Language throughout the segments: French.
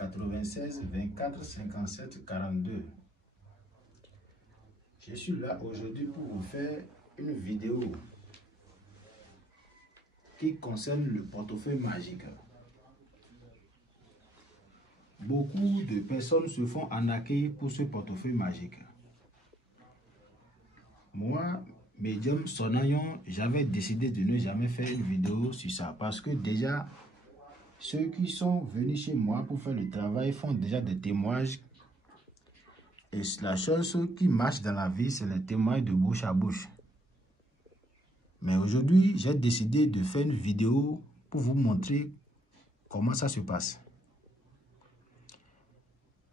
96 24 57 42. Je suis là aujourd'hui pour vous faire une vidéo qui concerne le portefeuille magique. Beaucoup de personnes se font arnaquer pour ce portefeuille magique. Moi, Médium Sonayon, j'avais décidé de ne jamais faire une vidéo sur ça parce que déjà, ceux qui sont venus chez moi pour faire le travail font déjà des témoignages. Et la chose qui marche dans la vie, c'est les témoignages de bouche à bouche. Mais aujourd'hui, j'ai décidé de faire une vidéo pour vous montrer comment ça se passe.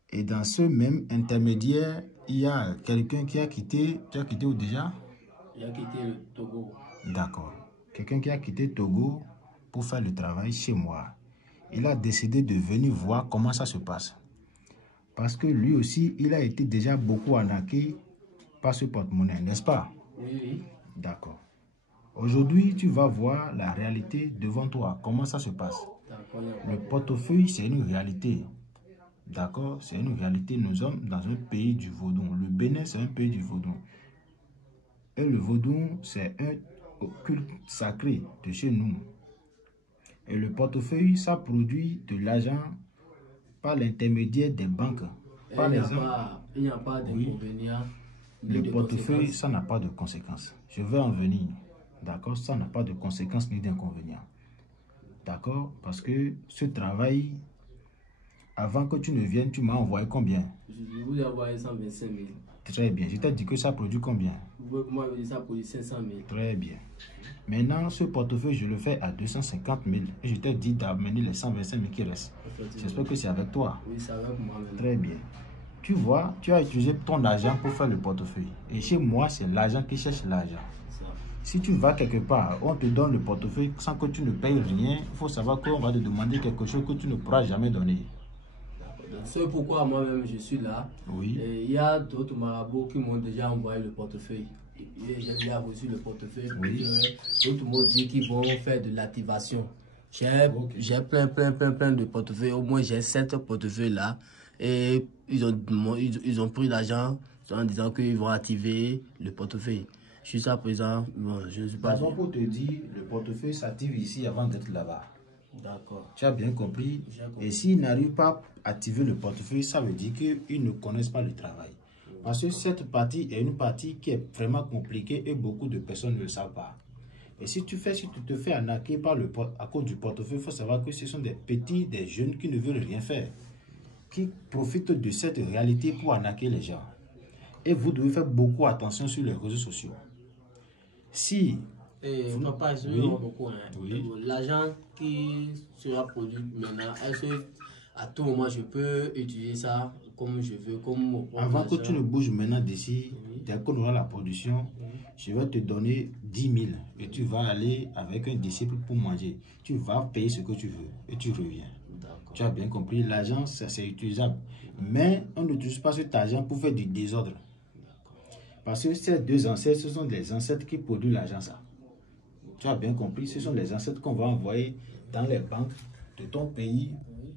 Et dans ce même intermédiaire, il y a quelqu'un qui a quitté. Tu as quitté où déjà? Il a quitté le Togo. D'accord. Quelqu'un qui a quitté Togo pour faire le travail chez moi. Il a décidé de venir voir comment ça se passe. Parce que lui aussi, il a été déjà beaucoup arnaqué par ce porte-monnaie, n'est-ce pas? Oui. D'accord. Aujourd'hui, tu vas voir la réalité devant toi. Comment ça se passe? Le portefeuille, c'est une réalité. D'accord? C'est une réalité. Nous sommes dans un pays du vaudou. Le Bénin, c'est un pays du vaudou. Et le vaudou, c'est un culte sacré de chez nous. Et le portefeuille, ça produit de l'argent par l'intermédiaire des banques. Il n'y a pas d'inconvénient. Le portefeuille, ça n'a pas de conséquences. Je vais en venir. D'accord? Ça n'a pas de conséquences ni d'inconvénients. D'accord? Parce que ce travail, avant que tu ne viennes, tu m'as envoyé combien? Je vous ai envoyé 125 000. Très bien. Je t'ai dit que ça produit combien? Moi, ça produit 500 000. Très bien. Maintenant, ce portefeuille, je le fais à 250 000. Et je t'ai dit d'amener les 125 000 qui restent. J'espère que c'est avec toi. Oui, c'est avec moi-même. Très bien. Tu vois, tu as utilisé ton argent pour faire le portefeuille. Et chez moi, c'est l'argent qui cherche l'argent. Si tu vas quelque part, on te donne le portefeuille sans que tu ne payes rien, il faut savoir qu'on va te demander quelque chose que tu ne pourras jamais donner. C'est pourquoi moi-même je suis là. Oui. Et il y a d'autres marabouts qui m'ont déjà envoyé le portefeuille. J'ai déjà reçu le portefeuille. Oui. D'autres m'ont dit qu'ils vont faire de l'activation. J'ai plein de portefeuilles. Au moins j'ai 7 portefeuilles là. Et ils ont pris l'argent en disant qu'ils vont activer le portefeuille. Jusqu'à présent, bon, je ne suis pas... D'abord pour te dire, le portefeuille s'active ici avant d'être là-bas. D'accord. Tu as bien compris? Et s'ils n'arrivent pas à activer le portefeuille, ça veut dire qu'ils ne connaissent pas le travail. Parce que cette partie est une partie qui est vraiment compliquée et beaucoup de personnes ne le savent pas. Et si tu te fais arnaquer à cause du portefeuille, il faut savoir que ce sont des petits, des jeunes qui ne veulent rien faire, qui profitent de cette réalité pour arnaquer les gens. Et vous devez faire beaucoup attention sur les réseaux sociaux. Si papa, je oui. beaucoup. Hein. Oui. L'argent qui sera produit maintenant, est-ce qu'à tout moment je peux utiliser ça comme je veux, comme avant que tu ne bouges maintenant d'ici, dès qu'on aura la production, je vais te donner 10 000 et tu vas aller avec un disciple pour manger. Tu vas payer ce que tu veux et tu reviens. Tu as bien compris, l'argent c'est utilisable. Mais on n'utilise pas cet argent pour faire du désordre. Parce que ces deux ancêtres, ce sont des ancêtres qui produisent l'argent, ça. Tu as bien compris, ce sont les ancêtres qu'on va envoyer dans les banques de ton pays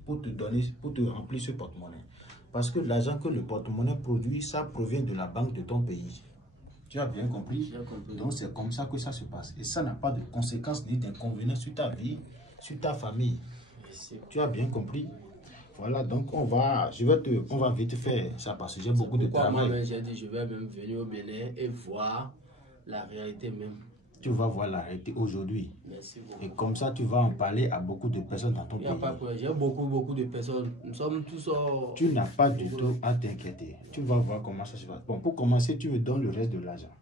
pour te donner, pour te remplir ce porte-monnaie. Parce que l'argent que le porte-monnaie produit, ça provient de la banque de ton pays. Tu as bien compris? Donc c'est comme ça que ça se passe. Et ça n'a pas de conséquences ni d'inconvénients sur ta vie, sur ta famille. Tu as bien compris? Voilà, donc on va vite faire ça parce que j'ai beaucoup de travail. Moi, j'ai dit je vais même venir au Bénin et voir la réalité même. Tu vas voir la réalité aujourd'hui. Merci beaucoup. Et comme ça, tu vas en parler à beaucoup de personnes dans ton pays. J'ai beaucoup de personnes. Nous sommes tous... Tu n'as pas du tout à t'inquiéter. Tu vas voir comment ça se passe. Bon, pour commencer, tu me donnes le reste de l'argent.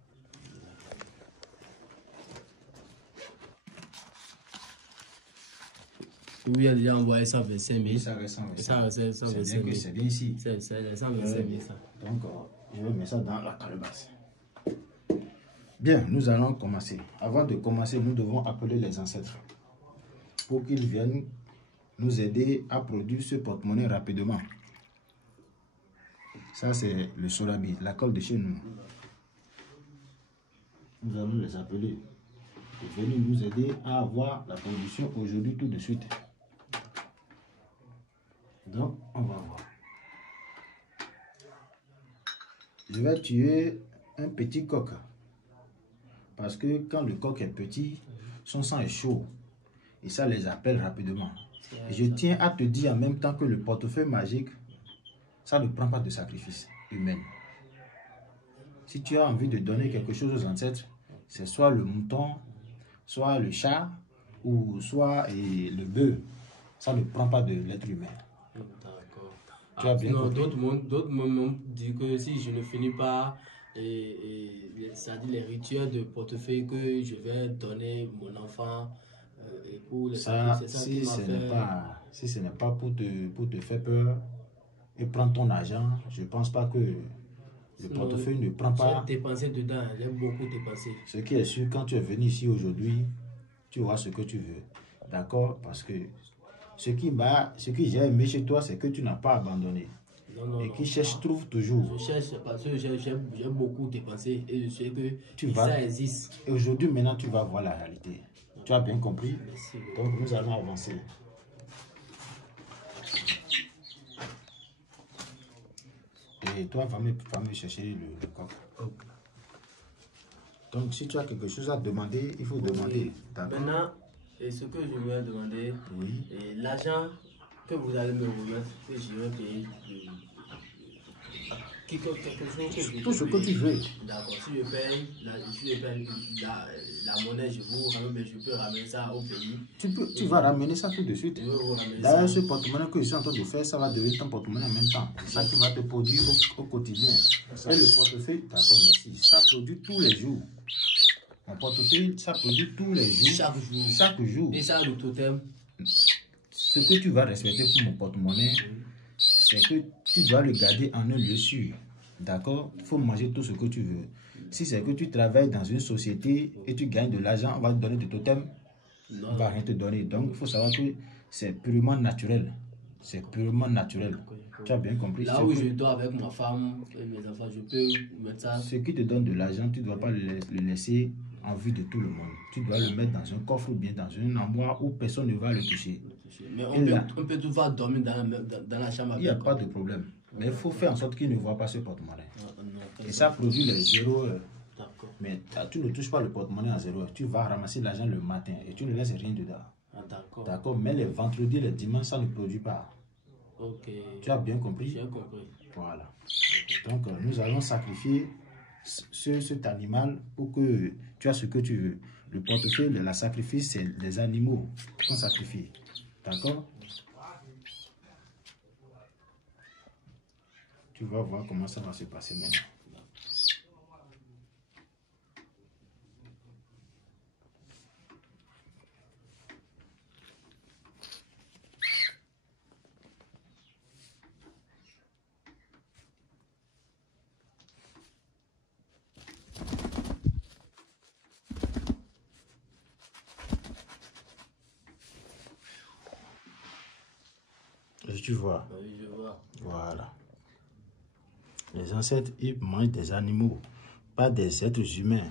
Oui, il a déjà envoyé 125 000. Oui, ça reste 125 000. C'est bien ici. C'est 125 000. Donc, je vais mettre ça dans la calebasse. Bien, nous allons commencer. Avant de commencer, nous devons appeler les ancêtres pour qu'ils viennent nous aider à produire ce porte-monnaie rapidement. Ça, c'est le sorabi, la colle de chez nous. Nous allons les appeler pour venir nous aider à avoir la production aujourd'hui tout de suite. Donc, on va voir. Je vais tuer un petit coq. Parce que quand le coq est petit, son sang est chaud. Et ça les appelle rapidement. Et je tiens à te dire en même temps que le portefeuille magique, ça ne prend pas de sacrifice humain. Si tu as envie de donner quelque chose aux ancêtres, c'est soit le mouton, soit le chat, ou soit le bœuf. Ça ne prend pas de l'être humain. D'accord. Tu as bien compris? D'autres m'ont dit que si je ne finis pas, c'est-à-dire les rituels de portefeuille, que je vais donner mon enfant et pour les Ça, sacrifices, ça qui m'a fait... si ce n'est pas pour te faire peur et prendre ton argent, je ne pense pas que le portefeuille ne prend pas. J'ai dépensé dedans, j'ai beaucoup dépensé. Ce qui est sûr, quand tu es venu ici aujourd'hui, tu vois ce que tu veux. D'accord? Parce que ce que j'ai aimé chez toi, c'est que tu n'as pas abandonné. Et qui cherche, trouve toujours. Je cherche parce que j'ai beaucoup dépensé et je sais que ça existe. Et aujourd'hui, maintenant, tu vas voir la réalité. Tu as bien compris? Merci. Donc, nous allons avancer. Et toi, va me chercher le coq. Okay. Donc, si tu as quelque chose à demander, il faut demander. Maintenant, et ce que je voulais demander, l'argent que vous allez me remettre, que je vais payer, tout ce que tu veux. D'accord, si je paye la monnaie, je vous ramène, mais je peux ramener ça au pays. Tu vas ramener ça tout de suite. D'ailleurs, ce porte-monnaie que je suis en train de faire, ça va devenir ton porte-monnaie en même temps. C'est ça qui va te produire au quotidien. Et le portefeuille, d'accord, merci. Ça produit tous les jours. Mon portefeuille, ça produit tous les jours. Chaque jour. Et ça, le totem. Ce que tu vas respecter pour mon porte-monnaie, c'est que tu dois le garder en un lieu sûr. D'accord? Il faut manger tout ce que tu veux. Si c'est que tu travailles dans une société et tu gagnes de l'argent, on va te donner des totems. On ne va rien te donner. Donc, il faut savoir que c'est purement naturel. C'est purement naturel. Tu as bien compris? Là où je dors avec ma femme et mes enfants, je peux mettre ça. Ce qui te donne de l'argent, tu ne dois pas le laisser en vue de tout le monde. Tu dois le mettre dans un coffre ou bien dans un endroit où personne ne va le toucher. Mais on peut toujours dormir dans la chambre. Il n'y a pas de problème. Mais il faut faire en sorte qu'il ne voit pas ce porte-monnaie. Et ça produit les 0 heures. Mais tu ne touches pas le porte-monnaie à 0 heure. Tu vas ramasser l'argent le matin et tu ne laisses rien dedans. D'accord. Mais les vendredis, les dimanches, ça ne produit pas. Tu as bien compris? J'ai compris. Voilà. Donc, nous allons sacrifier cet animal pour que tu as ce que tu veux. Le portefeuille, la sacrifice, c'est les animaux qu'on sacrifie. D'accord? Tu vas voir comment ça va se passer maintenant. Tu vois? Oui, je vois. Voilà. Les ancêtres, ils mangent des animaux, pas des êtres humains.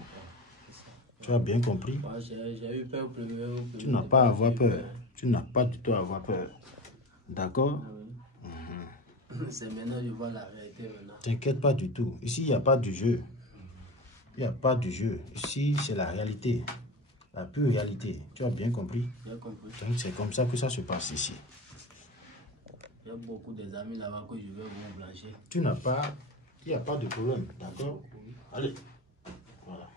Tu as bien compris? J'ai eu peur. Tu n'as pas à avoir peur. Tu n'as pas du tout à avoir peur. D'accord? C'est maintenant que je vois la réalité maintenant. T'inquiète pas du tout. Ici, il n'y a pas de jeu. Il n'y a pas de jeu. Ici, c'est la réalité. La pure réalité. Tu as bien compris? J'ai compris. Donc, c'est comme ça que ça se passe ici. Il y a beaucoup des amis là-bas que je vais vous blanchir. Tu n'as pas... Il n'y a pas de problème. D'accord? Allez. Voilà.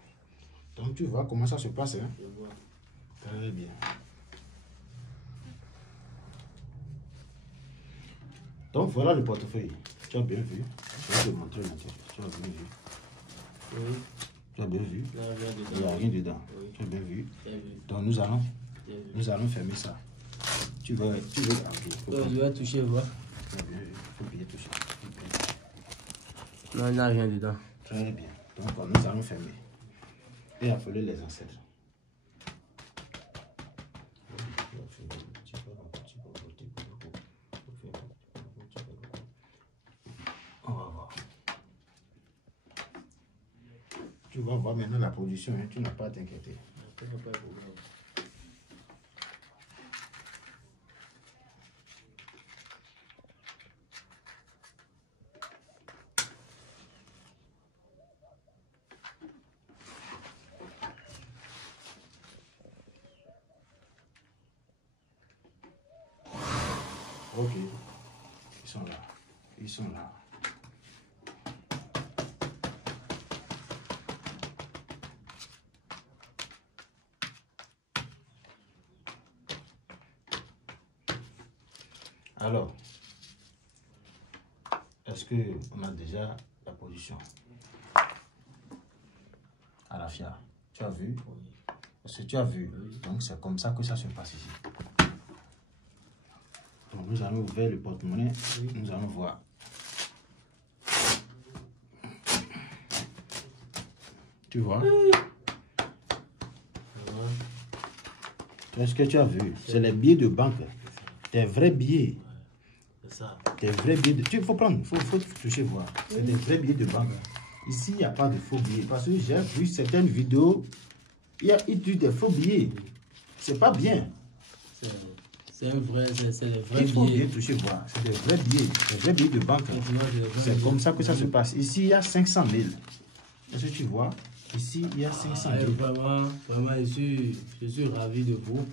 Donc, tu vois comment ça se passe. Hein? Je vois. Très bien. Donc, voilà le portefeuille. Tu as bien vu. Je vais te montrer maintenant. Tu as bien vu. Oui. Tu as bien vu. Il n'y a rien dedans. Oui. Tu as bien vu. J'ai vu. Donc, nous allons fermer ça. Tu veux je vais toucher, voir. Tu as bien vu. Il faut bien toucher. Non, il n'y a rien dedans. Très bien. Donc, nous allons fermer. Et appeler les ancêtres. On va voir. Tu vas voir maintenant la production, hein. Tu n'as pas à t'inquiéter. Ok. Ils sont là. Ils sont là. Alors, est-ce qu'on a déjà la position? À la FIA, tu as vu? Parce que tu as vu. Donc, c'est comme ça que ça se passe ici. Donc, nous allons ouvrir le porte-monnaie. Nous allons voir. Tu vois? Est-ce que tu as vu? C'est les billets de banque. Des vrais billets. Des vrais billets de... Il faut prendre, il faut toucher voir. C'est des vrais billets de banque. Ici, il n'y a pas de faux billets. Parce que j'ai vu certaines vidéos, il y a eu des faux billets. C'est pas bien. C'est un vrai, c'est des vrais billets. Il faut bien toucher voir. C'est des vrais billets. Des vrais billets de banque. C'est comme ça que ça se passe. Ici, il y a 500 000. Est-ce que tu vois? Ici, il y a 500 000. Vraiment, je suis ravi de vous.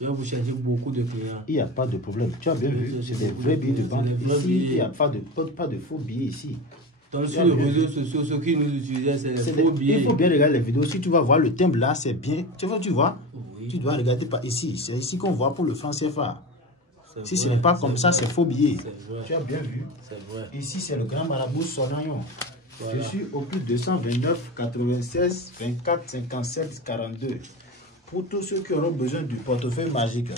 Je vais vous chercher beaucoup de clients. Il n'y a pas de problème. Tu as bien vu, c'est des vrais billets de banque. Ici, il n'y a pas de faux billets ici. Donc sur les réseaux sociaux, ceux qui nous utilisent, c'est des faux billets. Il faut bien regarder les vidéos. Si tu vas voir le thème là, c'est bien. Tu vois? Oui. Tu dois regarder par ici. C'est ici qu'on voit pour le franc CFA. Si ce n'est pas comme ça, c'est faux billets. Tu as bien vu? C'est vrai. Ici, c'est le grand marabout Sonayon. Voilà. Je suis au plus 229 96 24 57 42. Pour tous ceux qui auront besoin du portefeuille magique,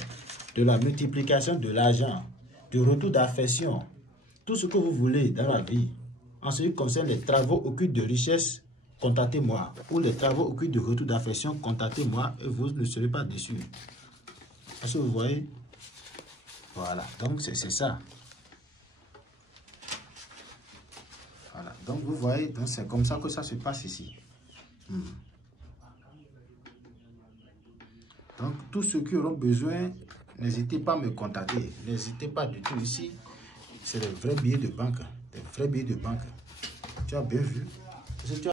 de la multiplication de l'argent, du retour d'affection, tout ce que vous voulez dans la vie. En ce qui concerne les travaux occultes de richesse, contactez-moi. Pour les travaux occultes de retour d'affection, contactez-moi et vous ne serez pas déçus. Est-ce que vous voyez? Voilà, donc c'est ça. Voilà, donc vous voyez, c'est comme ça que ça se passe ici. Donc, tous ceux qui auront besoin, n'hésitez pas à me contacter. N'hésitez pas du tout ici. C'est des vrais billets de banque. Des vrais billets de banque. Tu as bien vu?